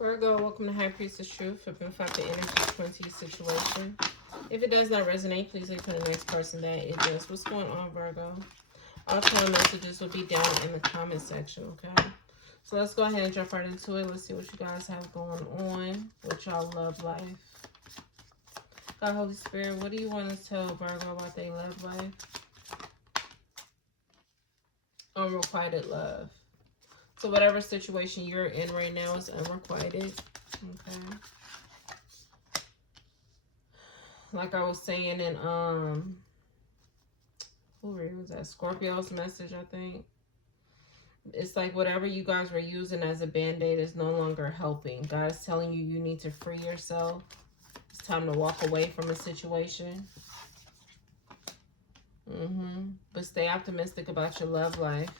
Virgo, welcome to High Priestess Truth. Open 5 the energy 20 situation. If it does not resonate, please leave to the next person that it does. What's going on, Virgo? All time messages will be down in the comment section, okay? So let's go ahead and jump right into it. Let's see what you guys have going on with y'all love life. God, Holy Spirit, what do you want to tell Virgo about their love life? Unrequited love. So whatever situation you're in right now is unrequited. Okay. Like I was saying in who was that? Scorpio's message, I think. It's like whatever you guys were using as a band-aid is no longer helping. God is telling you need to free yourself. It's time to walk away from a situation. But stay optimistic about your love life.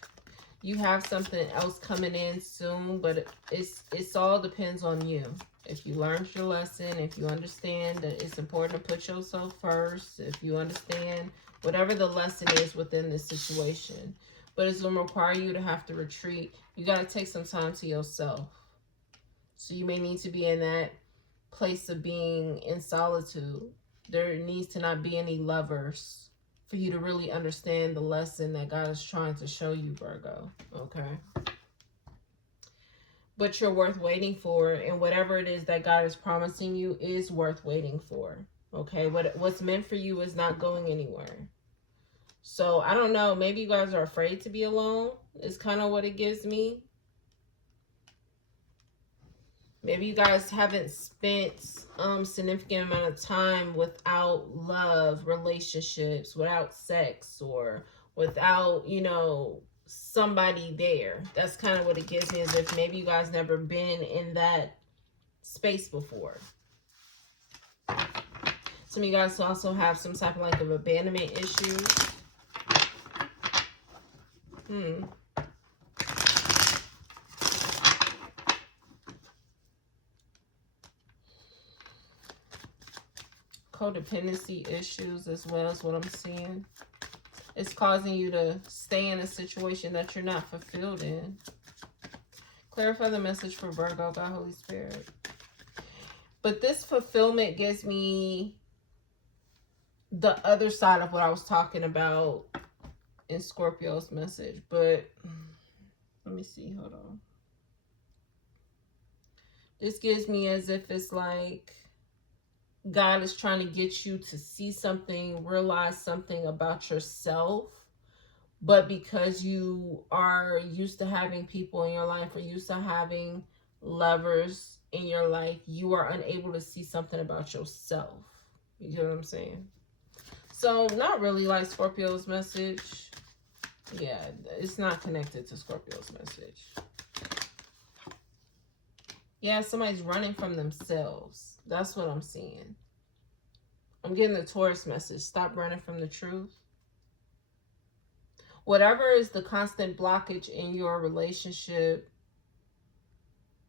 You have something else coming in soon, but it's all depends on you. If you learned your lesson, if you understand that it's important to put yourself first, if you understand whatever the lesson is within this situation. But it's going to require you to have to retreat. You got to take some time to yourself. So you may need to be in that place of being in solitude. There needs to not be any lovers for you to really understand the lesson that God is trying to show you, Virgo. Okay. But you're worth waiting for, and whatever it is that God is promising you is worth waiting for. Okay. What's meant for you is not going anywhere. So I don't know. Maybe you guys are afraid to be alone. It's kind of what it gives me. Maybe you guys haven't spent significant amount of time without love, relationships, without sex, or without, somebody there. That's kind of what it gives me, as if maybe you guys never been in that space before. Some of you guys also have some type of abandonment issues. Codependency issues as well is what I'm seeing. It's causing you to stay in a situation that you're not fulfilled in. Clarify the message for Virgo, God, Holy Spirit. But this fulfillment gives me the other side of what I was talking about in Scorpio's message. But let me see, hold on. This gives me as if it's like God is trying to get you to see something, realize something about yourself. But because you are used to having people in your life, or used to having lovers in your life, you are unable to see something about yourself. You get what I'm saying? So not really like Scorpio's message. Yeah, it's not connected to Scorpio's message. Yeah, somebody's running from themselves. That's what I'm seeing. I'm getting the Taurus message. Stop running from the truth. Whatever is the constant blockage in your relationship,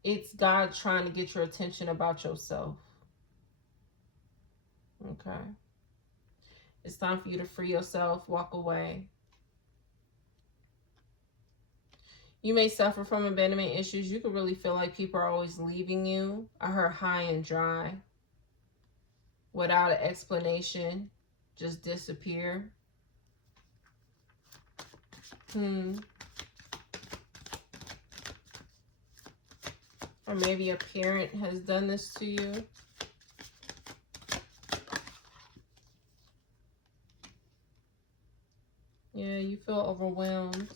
it's God trying to get your attention about yourself. Okay. It's time for you to free yourself, walk away. You may suffer from abandonment issues. You could really feel like people are always leaving you. I heard high and dry. Without an explanation. Just disappear. Or maybe a parent has done this to you. Yeah, you feel overwhelmed.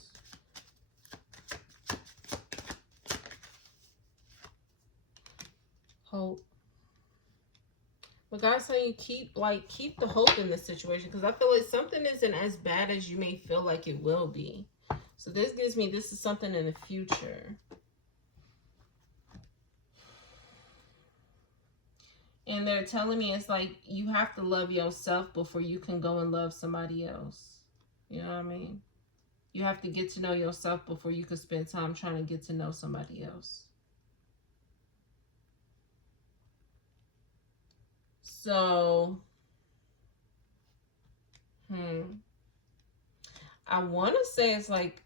Hope. But God's saying keep the hope in this situation, because I feel like something isn't as bad as you may feel like it will be. So this gives me this is something in the future. And they're telling me it's like you have to love yourself before you can go and love somebody else. You know what I mean? You have to get to know yourself before you can spend time trying to get to know somebody else. So, I want to say it's like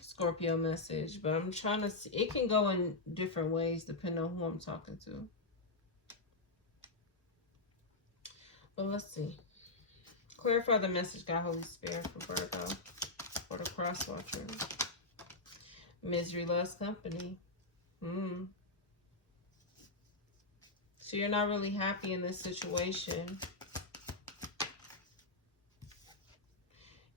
Scorpio message, but I'm trying to see. It can go in different ways depending on who I'm talking to. But let's see. Clarify the message, God, Holy Spirit, for Virgo, for the cross watcher. Misery loves company. So you're not really happy in this situation.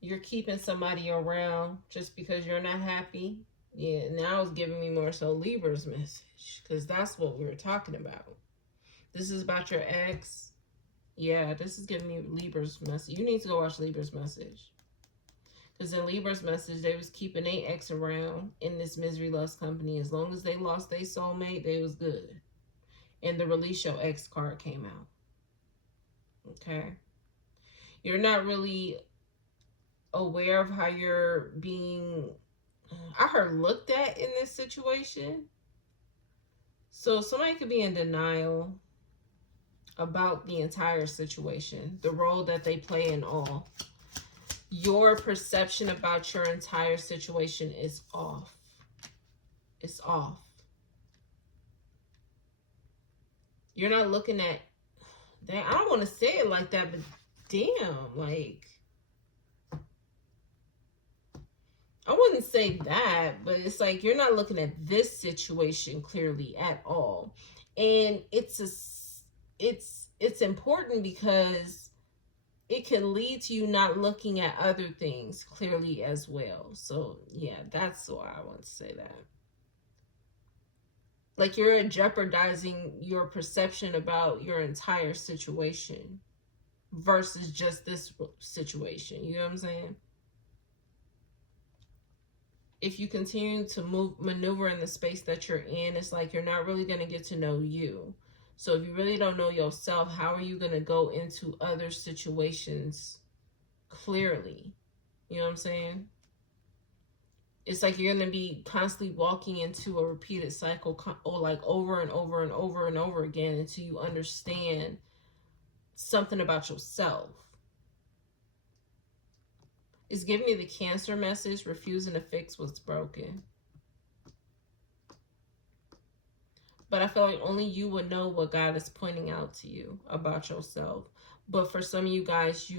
You're keeping somebody around just because you're not happy. Yeah, now it's giving me more so Libra's message, because that's what we were talking about. This is about your ex. Yeah, this is giving me Libra's message. You need to go watch Libra's message. Because in Libra's message, they was keeping their ex around in this misery loves company. As long as they lost their soulmate, they was good. And the release your ex card came out. Okay? You're not really aware of how you're being, I heard, looked at in this situation. So somebody could be in denial about the entire situation, the role that they play in all. Your perception about your entire situation is off. It's off. You're not looking at that. I don't want to say it like that, but damn, like, I wouldn't say that, but it's like you're not looking at this situation clearly at all. And it's important because it can lead to you not looking at other things clearly as well. So yeah, that's why I want to say that. Like you're jeopardizing your perception about your entire situation versus just this situation. You know what I'm saying? If you continue to maneuver in the space that you're in, it's like you're not really going to get to know you. So if you really don't know yourself, how are you going to go into other situations clearly? You know what I'm saying? It's like you're going to be constantly walking into a repeated cycle, or like over and over and over and over again, until you understand something about yourself. It's giving me the Cancer message, refusing to fix what's broken. But I feel like only you would know what God is pointing out to you about yourself. But for some of you guys,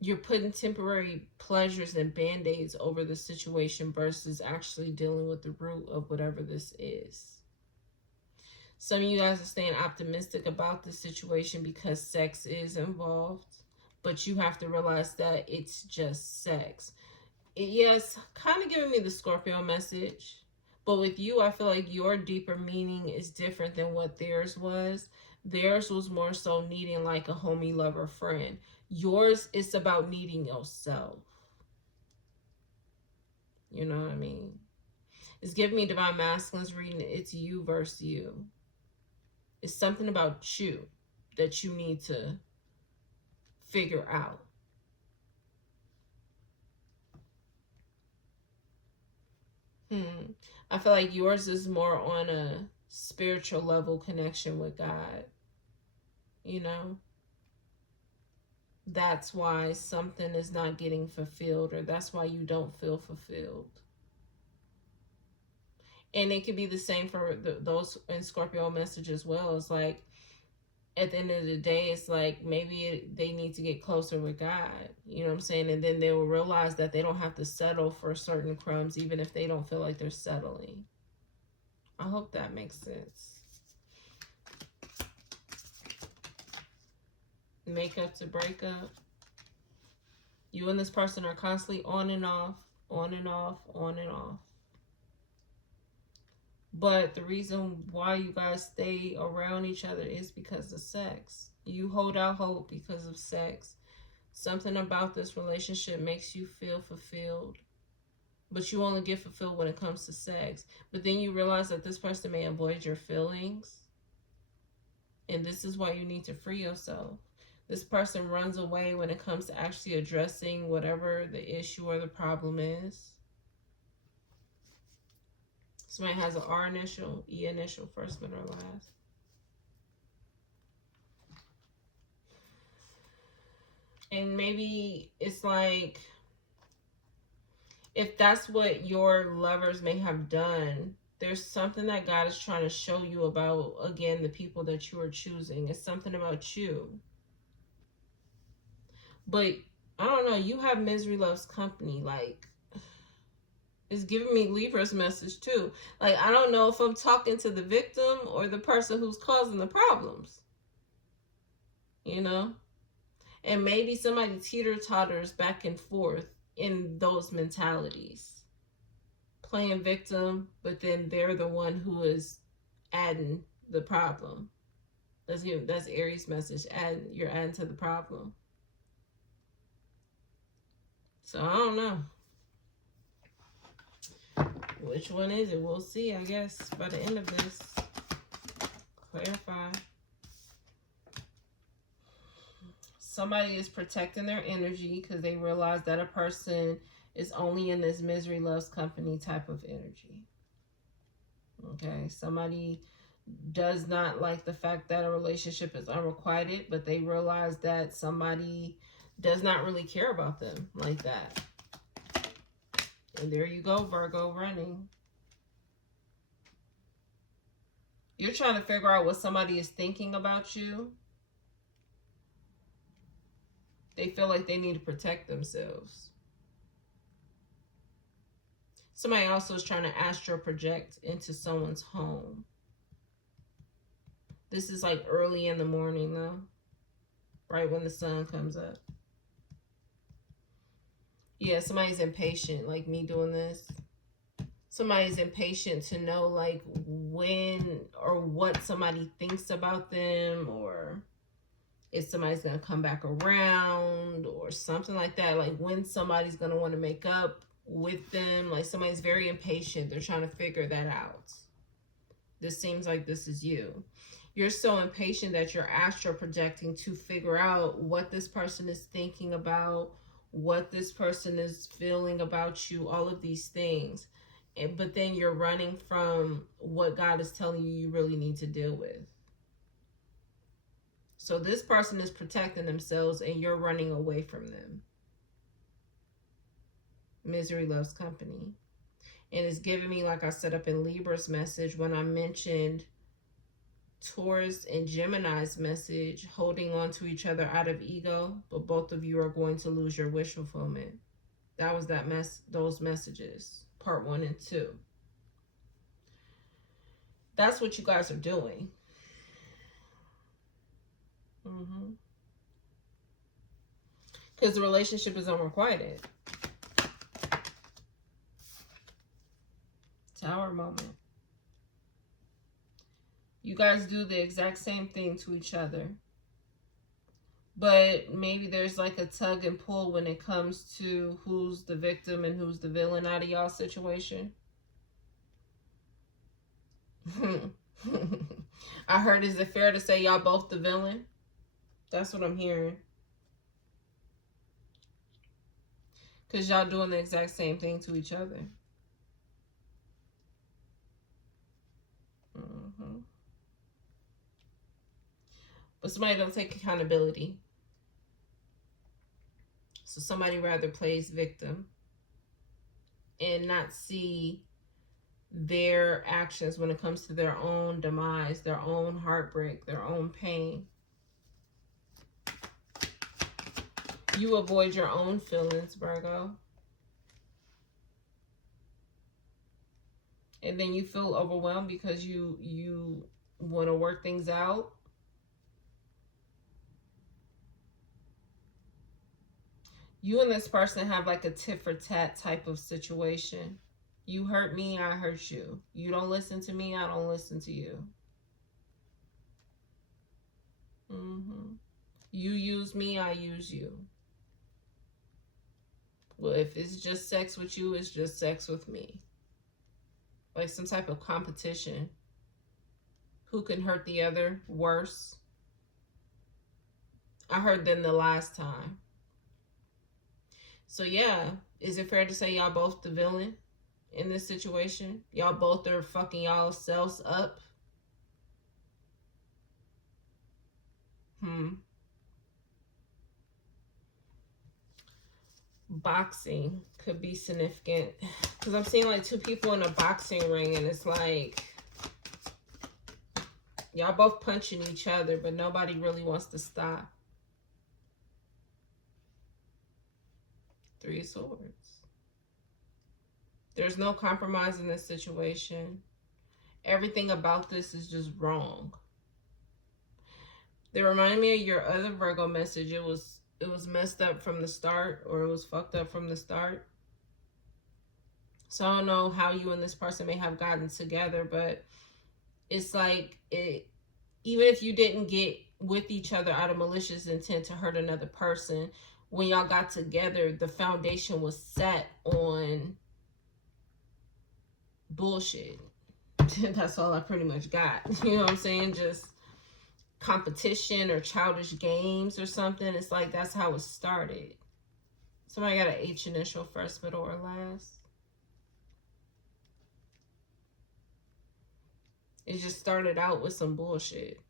you're putting temporary pleasures and band-aids over the situation versus actually dealing with the root of whatever this is. Some of you guys are staying optimistic about the situation because sex is involved. But you have to realize that it's just sex. Yes, kind of giving me the Scorpio message. But with you, I feel like your deeper meaning is different than what theirs was. Theirs was more so needing like a homie, lover, friend. Yours is about needing yourself. You know what I mean? It's giving me Divine Masculines reading. It's you versus you. It's something about you that you need to figure out. I feel like yours is more on a spiritual level connection with God. You know? That's why something is not getting fulfilled, or that's why you don't feel fulfilled. And it could be the same for those in Scorpio message as well. It's like, at the end of the day, it's like maybe they need to get closer with God. You know what I'm saying? And then they will realize that they don't have to settle for certain crumbs, even if they don't feel like they're settling. I hope that makes sense. Make up to break up. You and this person are constantly on and off, on and off, on and off. But the reason why you guys stay around each other is because of sex. You hold out hope because of sex. Something about this relationship makes you feel fulfilled. But you only get fulfilled when it comes to sex. But then you realize that this person may avoid your feelings. And this is why you need to free yourself. This person runs away when it comes to actually addressing whatever the issue or the problem is. Somebody has an R initial, E initial, first, middle, or last. And maybe it's like If that's what your lovers may have done, there's something that God is trying to show you about, again, the people that you are choosing. It's something about you. But I don't know, you have misery loves company. Like, it's giving me Libra's message too. Like, I don't know if I'm talking to the victim or the person who's causing the problems. You know? And maybe somebody teeter-totters back and forth in those mentalities. Playing victim, but then they're the one who is adding the problem. That's Aries' message. You're adding to the problem. So I don't know. Which one is it? We'll see, I guess, by the end of this. Clarify. Somebody is protecting their energy because they realize that a person is only in this misery loves company type of energy. Okay, somebody does not like the fact that a relationship is unrequited, but they realize that somebody does not really care about them like that. And there you go, Virgo, running. You're trying to figure out what somebody is thinking about you. They feel like they need to protect themselves. Somebody also is trying to astral project into someone's home. This is like early in the morning though. Right when the sun comes up. Yeah, somebody's impatient, like me doing this. Somebody's impatient to know like when or what somebody thinks about them, or if somebody's going to come back around or something like that. Like when somebody's going to want to make up with them. Like somebody's very impatient. They're trying to figure that out. This seems like this is you. You're so impatient that you're astral projecting to figure out what this person is thinking about, what this person is feeling about you, all of these things. But then you're running from what God is telling you you really need to deal with. So this person is protecting themselves and you're running away from them. Misery loves company. And it's giving me, like I set up in Libra's message when I mentioned Taurus and Gemini's message, holding on to each other out of ego, but both of you are going to lose your wish fulfillment. That was those messages, part 1 and 2. That's what you guys are doing. Because the relationship is unrequited. Tower moment. You guys do the exact same thing to each other. But maybe there's like a tug and pull when it comes to who's the victim and who's the villain out of y'all's situation. I heard, is it fair to say y'all both the villain? That's what I'm hearing. Because y'all doing the exact same thing to each other. But somebody don't take accountability. So somebody rather plays victim and not see their actions when it comes to their own demise, their own heartbreak, their own pain. You avoid your own feelings, Virgo. And then you feel overwhelmed because you want to work things out. You and this person have like a tit for tat type of situation. You hurt me, I hurt you. You don't listen to me, I don't listen to you. You use me, I use you. Well, if it's just sex with you, it's just sex with me. Like some type of competition. Who can hurt the other worse? I heard than the last time. So yeah, is it fair to say y'all both the villain in this situation? Y'all both are fucking y'all selves up? Boxing could be significant. Because I'm seeing like two people in a boxing ring, and it's like y'all both punching each other, but nobody really wants to stop. Three of Swords. There's no compromise in this situation. Everything about this is just wrong. They remind me of your other Virgo message. It was messed up from the start, or it was fucked up from the start. So I don't know how you and this person may have gotten together, but it's like even if you didn't get with each other out of malicious intent to hurt another person, when y'all got together, the foundation was set on bullshit. That's all I pretty much got. You know what I'm saying? Just competition or childish games or something. It's like that's how it started. Somebody got an H initial, first, middle, or last. It just started out with some bullshit.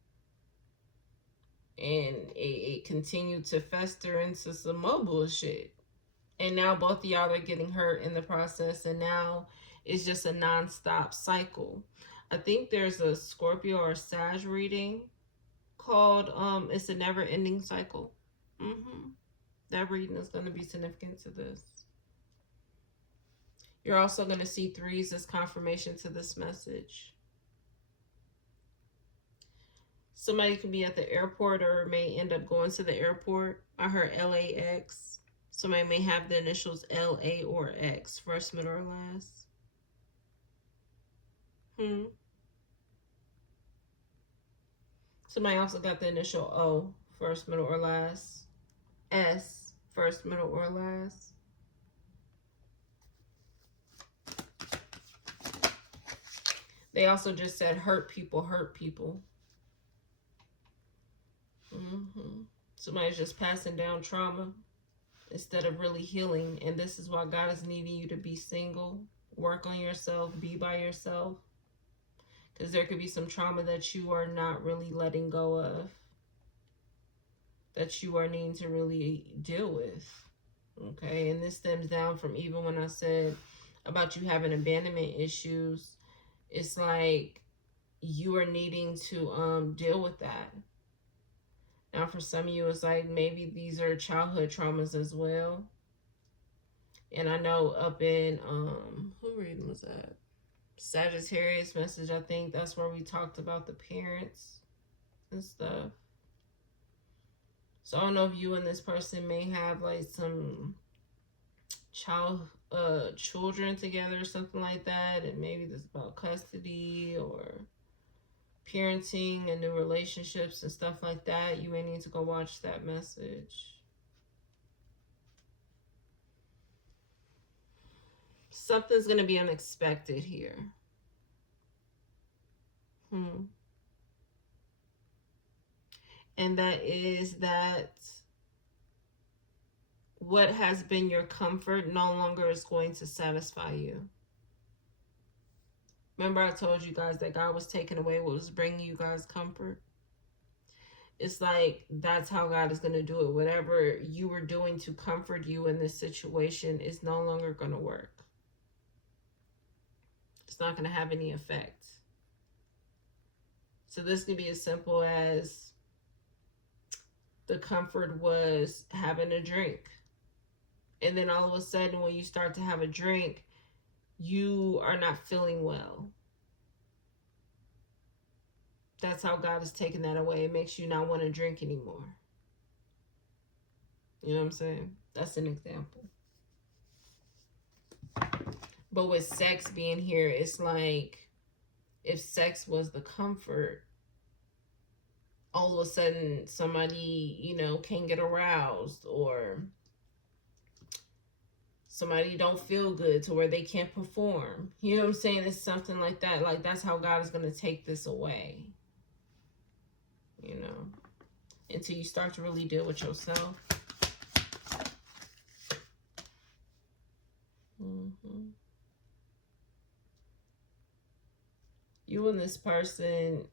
And it continued to fester into some more bullshit. And now both of y'all are getting hurt in the process. And now it's just a non-stop cycle. I think there's a Scorpio or Sag reading called it's a never-ending cycle. That reading is going to be significant to this. You're also going to see threes as confirmation to this message. Somebody could be at the airport or may end up going to the airport. I heard LAX. Somebody may have the initials LA or X, first, middle, or last. Somebody also got the initial O, first, middle, or last. S, first, middle, or last. They also just said hurt people, hurt people. Somebody's just passing down trauma instead of really healing. And this is why God is needing you to be single, work on yourself, be by yourself. Because there could be some trauma that you are not really letting go of, that you are needing to really deal with. Okay, and this stems down from even when I said about you having abandonment issues. It's like you are needing to deal with that. Now, for some of you, it's like maybe these are childhood traumas as well. And I know up in, who reading was that? Sagittarius message, I think that's where we talked about the parents and stuff. So I don't know if you and this person may have like some children together or something like that. And maybe this is about custody or parenting and new relationships and stuff like that. You may need to go watch that message. Something's going to be unexpected here. And that is that what has been your comfort no longer is going to satisfy you. Remember I told you guys that God was taking away what was bringing you guys comfort? It's like that's how God is going to do it. Whatever you were doing to comfort you in this situation is no longer going to work. It's not going to have any effect. So this could be as simple as the comfort was having a drink. And then all of a sudden when you start to have a drink, you are not feeling well. That's how God is taking that away. It makes you not want to drink anymore. You know what I'm saying? That's an example. But with sex being here, it's like if sex was the comfort, all of a sudden somebody, you know, can't get aroused, or somebody don't feel good to where they can't perform. You know what I'm saying? It's something like that. Like that's how God is going to take this away. You know, until you start to really deal with yourself. You and this person,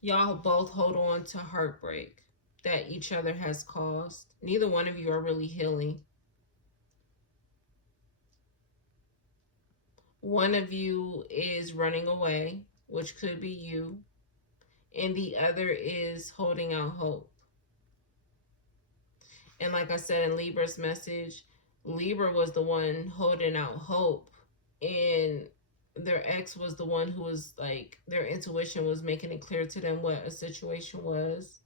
y'all both hold on to heartbreak. that each other has caused. Neither one of you are really healing. One of you is running away, which could be you, and the other is holding out hope. And like I said in Libra's message, Libra was the one holding out hope, and their ex was the one who was like, their intuition was making it clear to them what a situation was,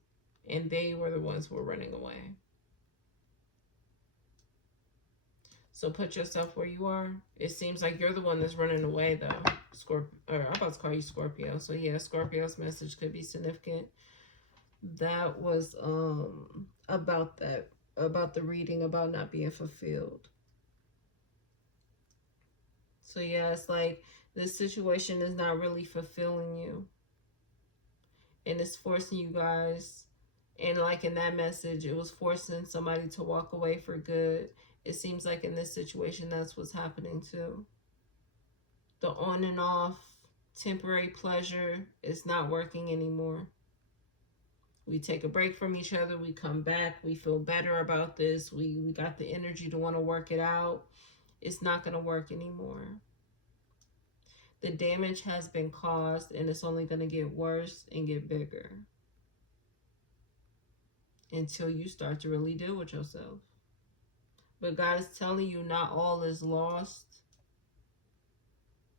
and they were the ones who were running away. So put yourself where you are. It seems like you're the one that's running away, though. Scorpio, or I'm about to call you Scorpio. So yeah, Scorpio's message could be significant. That was about the reading about not being fulfilled. So yeah, it's like this situation is not really fulfilling you, and it's forcing you guys. And like in that message, it was forcing somebody to walk away for good. It seems like in this situation, that's what's happening too. The on and off temporary pleasure is not working anymore. We take a break from each other. We come back. We feel better about this. We got the energy to want to work it out. It's not going to work anymore. The damage has been caused, and it's only going to get worse and get bigger until you start to really deal with yourself. But God is telling you not all is lost.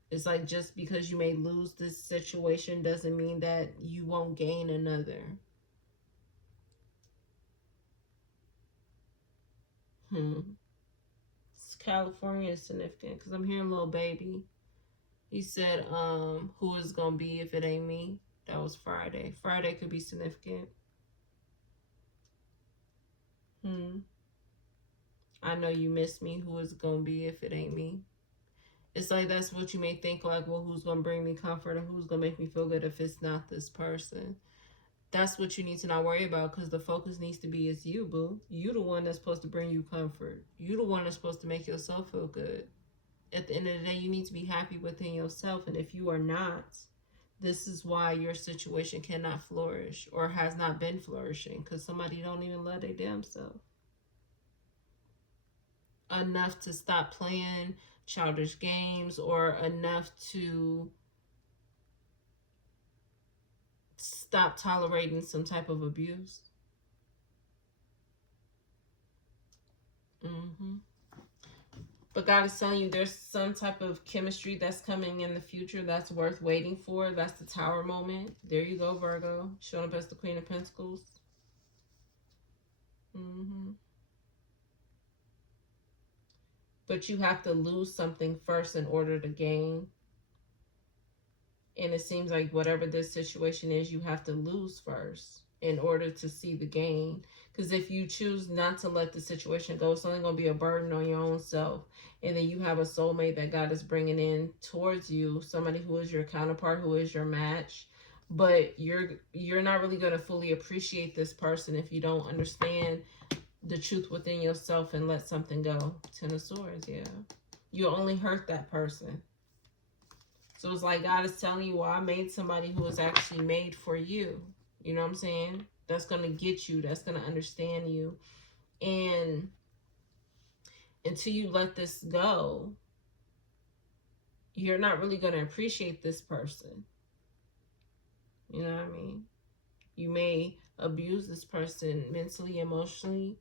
It's like just because you may lose this situation doesn't mean that you won't gain another. California is significant because I'm hearing little baby. He said, who is gonna be if it ain't me? That was Friday. Friday could be significant. I know you miss me. Who is gonna be if it ain't me? It's like that's what you may think, like, well, who's gonna bring me comfort and who's gonna make me feel good if it's not this person? That's what you need to not worry about, because the focus needs to be is you, boo. You the one that's supposed to bring you comfort. You the one that's supposed to make yourself feel good. At the end of the day, you need to be happy within yourself. And if you are not, this is why your situation cannot flourish or has not been flourishing, because somebody don't even love their damn self enough to stop playing childish games, or enough to stop tolerating some type of abuse. But God is telling you there's some type of chemistry that's coming in the future that's worth waiting for. That's the Tower moment. There you go, Virgo. Showing up as the Queen of Pentacles. But you have to lose something first in order to gain. And it seems like whatever this situation is, you have to lose first in order to see the gain. Because if you choose not to let the situation go, it's only going to be a burden on your own self. And then you have a soulmate that God is bringing in towards you, somebody who is your counterpart, who is your match. But you're not really going to fully appreciate this person if you don't understand the truth within yourself and let something go. Ten of Swords, yeah. You'll only hurt that person. So it's like God is telling you, well, I made somebody who is actually made for you. You know what I'm saying? That's going to get you. That's going to understand you. And until you let this go, you're not really going to appreciate this person. You know what I mean? You may abuse this person mentally, emotionally.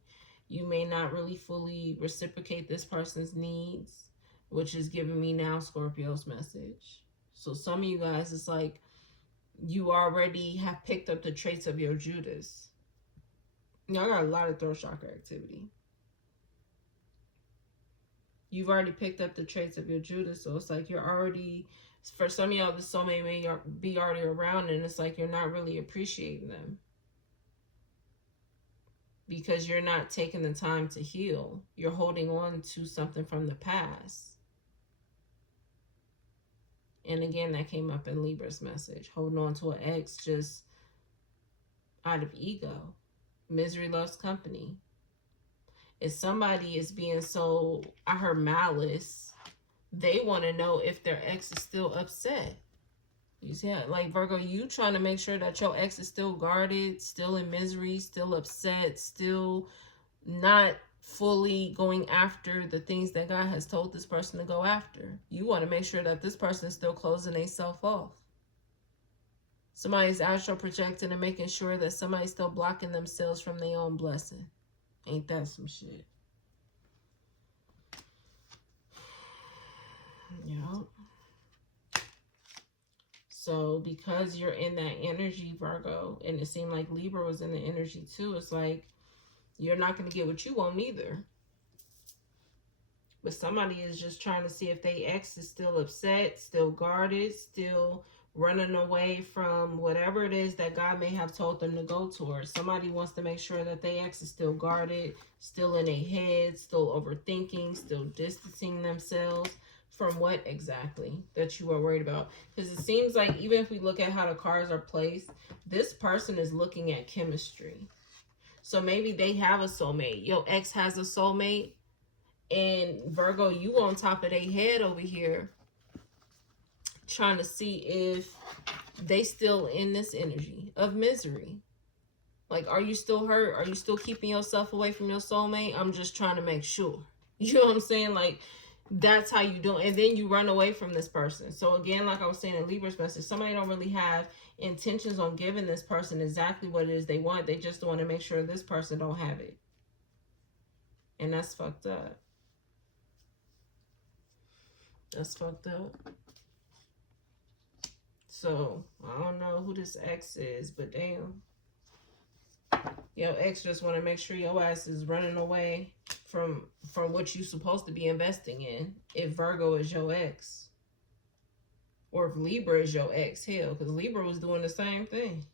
You may not really fully reciprocate this person's needs, which is giving me now Scorpio's message. So some of you guys, it's like you already have picked up the traits of your Judas. Y'all got a lot of throat chakra activity. You've already picked up the traits of your Judas. So it's like you're already, for some of y'all, the soulmate may be already around, and it's like you're not really appreciating them. Because you're not taking the time to heal. You're holding on to something from the past. And again, that came up in Libra's message. Holding on to an ex just out of ego. Misery loves company. If somebody is being so, I heard malice, they want to know if their ex is still upset. You see, like Virgo, you trying to make sure that your ex is still guarded, still in misery, still upset, still not fully going after the things that God has told this person to go after. You want to make sure that this person is still closing themselves off. Somebody's astral projecting and making sure that somebody's still blocking themselves from their own blessing. Ain't that some shit? Yeah. So because you're in that energy, Virgo, and it seemed like Libra was in the energy too, it's like you're not going to get what you want either. But somebody is just trying to see if they ex is still upset, still guarded, still running away from whatever it is that God may have told them to go towards. Somebody wants to make sure that they ex is still guarded, still in their head, still overthinking, still distancing themselves from what exactly that you are worried about. Because it seems like even if we look at how the cards are placed, this person is looking at chemistry. So maybe they have a soulmate. Your ex has a soulmate. And Virgo, you on top of their head over here trying to see if they still in this energy of misery. Like, are you still hurt? Are you still keeping yourself away from your soulmate? I'm just trying to make sure. You know what I'm saying? Like, that's how you do it. And then you run away from this person. So again, like I was saying in Libra's message, somebody don't really have intentions on giving this person exactly what it is they want. They just want to make sure this person don't have it. And that's fucked up. That's fucked up. So, I don't know who this ex is, but damn. Your ex just want to make sure your ass is running away from what you supposed to be investing in. If Virgo is your ex. Or if Libra is your ex. Hell, because Libra was doing the same thing.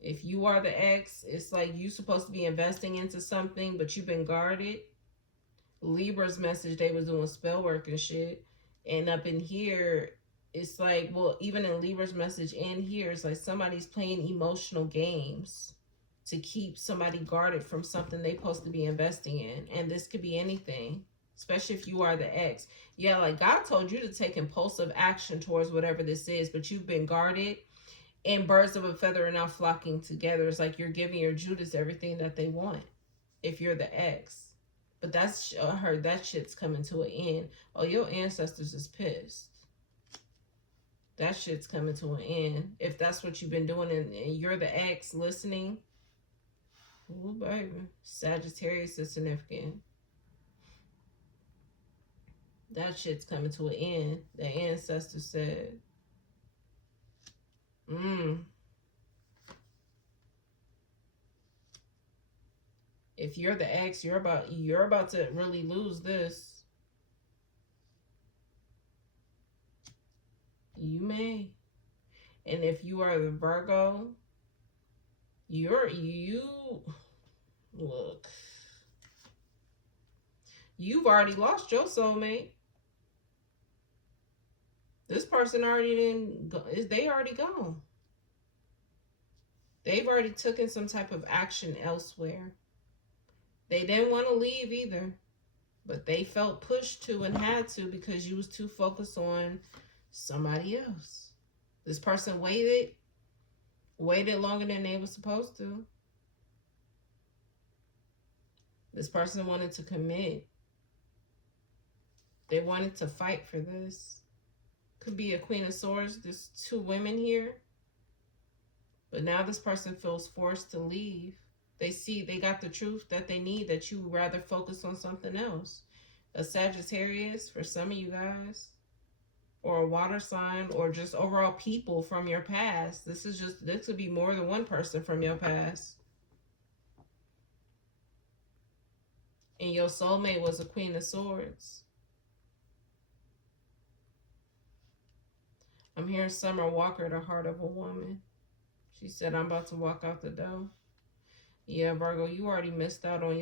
If you are the ex, it's like you supposed to be investing into something, but you've been guarded. Libra's message, they was doing spell work and shit. And up in here, it's like, well, even in Libra's message and here, it's like somebody's playing emotional games to keep somebody guarded from something they're supposed to be investing in. And this could be anything, especially if you are the ex. Yeah, like God told you to take impulsive action towards whatever this is, but you've been guarded and birds of a feather are now flocking together. It's like you're giving your Judas everything that they want if you're the ex. But that's, I heard that shit's coming to an end. Oh, your ancestors is pissed. That shit's coming to an end. If that's what you've been doing and you're the ex listening. Oh, baby. Sagittarius is significant. That shit's coming to an end. The ancestors said. If you're the ex, you're about to really lose this. You may. And if you are the Virgo, look. You've already lost your soulmate. This person already didn't go, they already gone. They've already taken some type of action elsewhere. They didn't want to leave either, but they felt pushed to and had to because you was too focused on somebody else. This person waited longer than they were supposed to. This person wanted to commit. They wanted to fight for this. Could be a Queen of Swords. There's two women here. But now this person feels forced to leave. They see they got the truth that they need, that you would rather focus on something else. A Sagittarius for some of you guys. Or a water sign, or just overall people from your past. This could be more than one person from your past. And your soulmate was a Queen of Swords. I'm hearing Summer Walker, the heart of a woman. She said, I'm about to walk out the door. Yeah, Virgo, you already missed out on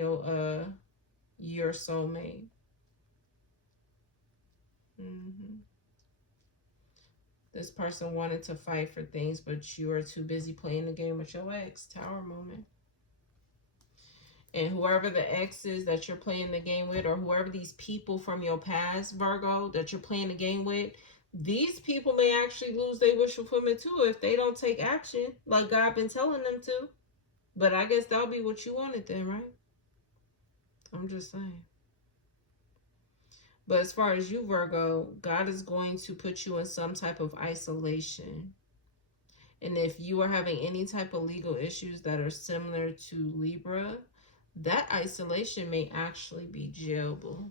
your soulmate. This person wanted to fight for things, but you are too busy playing the game with your ex. Tower moment. And whoever the ex is that you're playing the game with, or whoever these people from your past, Virgo, that you're playing the game with, These people may actually lose their wish fulfillment too if they don't take action like God been telling them to. But I guess that'll be what you wanted then, right? I'm just saying. But as far as you, Virgo, God is going to put you in some type of isolation. And if you are having any type of legal issues that are similar to Libra, that isolation may actually be jailable.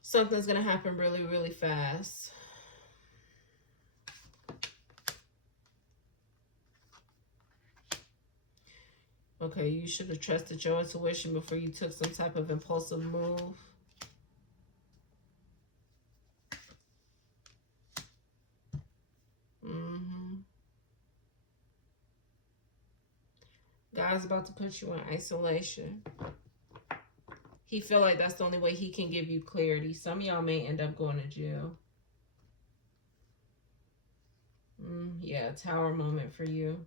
Something's going to happen really, really fast. Okay, you should have trusted your intuition before you took some type of impulsive move. God's about to put you in isolation. He feel like that's the only way he can give you clarity. Some of y'all may end up going to jail. Yeah, tower moment for you.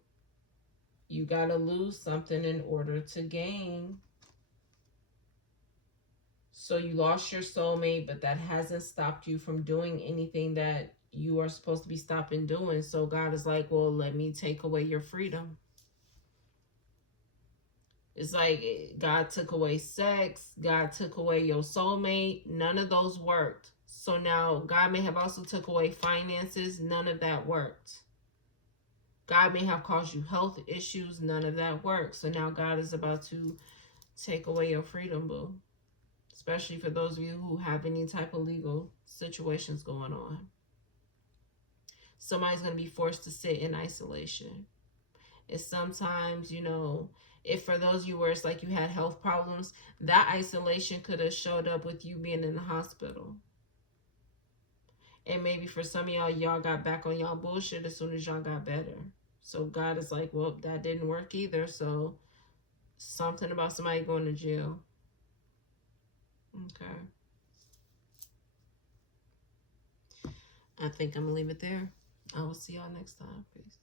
You got to lose something in order to gain. So you lost your soulmate, but that hasn't stopped you from doing anything that you are supposed to be stopping doing. So God is like, well, let me take away your freedom. It's like God took away sex. God took away your soulmate. None of those worked. So now God may have also took away finances. None of that worked. God may have caused you health issues. None of that worked. So now God is about to take away your freedom, boo. Especially for those of you who have any type of legal situations going on. Somebody's going to be forced to sit in isolation. It's sometimes, you know, if for those of you where it's like you had health problems, that isolation could have showed up with you being in the hospital. And maybe for some of y'all got back on y'all bullshit as soon as y'all got better. So God is like, well, that didn't work either. So something about somebody going to jail. Okay. I think I'm going to leave it there. I will see y'all next time. Peace.